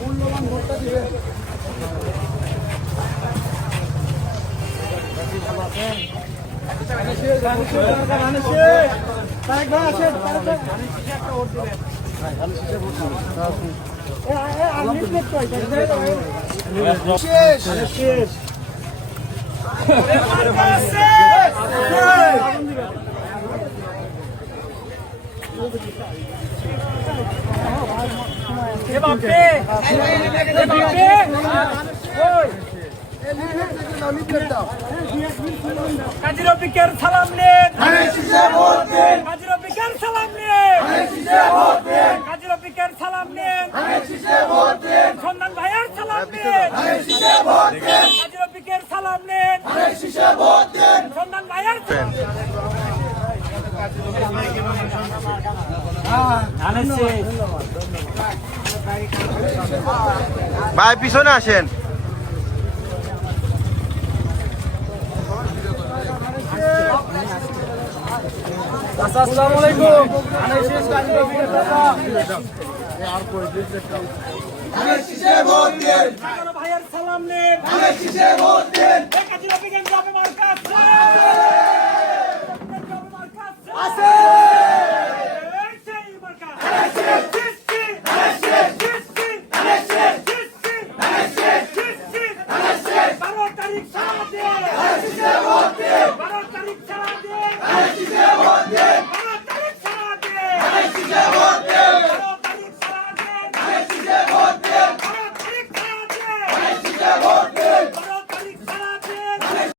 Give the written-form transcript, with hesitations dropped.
মূল্যবান ভোটটা দিবেন। কাজী রফিকের সালাম নেন, কাজী রফিকের সালাম নেন, কাজী রফিকের সালাম নেন, সন্ধান ভাইয়ের সালাম নেন, কাজী রফিকের সালাম নেন, সন্ধান ভাইয়ের ভাই পিছনে আসেন। আসসালামু আলাইকুম। ভাইয়ের সালাম নেন, কাজী রফিকের জবে মার্কা আছে, সেই মার্কা